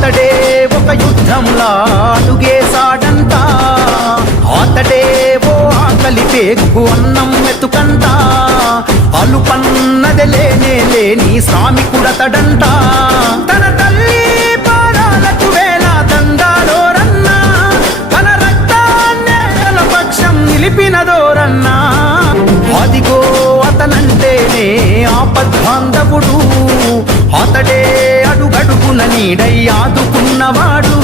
అతడే ఒక యుద్ధంలా అడుగేశాడంట, అతడే ఓ ఆకలి పేగు అన్నం మెతుకంట, అలుపన్నది లేనే లేని శ్రామికుడతడంట. తన తల్లి పాదాలకు వేల దండాలోరన్నా, తన రక్తాన్నే తన పక్షం నిలిపినదోరన్నా. అదిగో అతనంటేనే ఆపద్బాంధవుడు, అతడే అడుగడుగున నీడై ఆదుకున్నవాడు.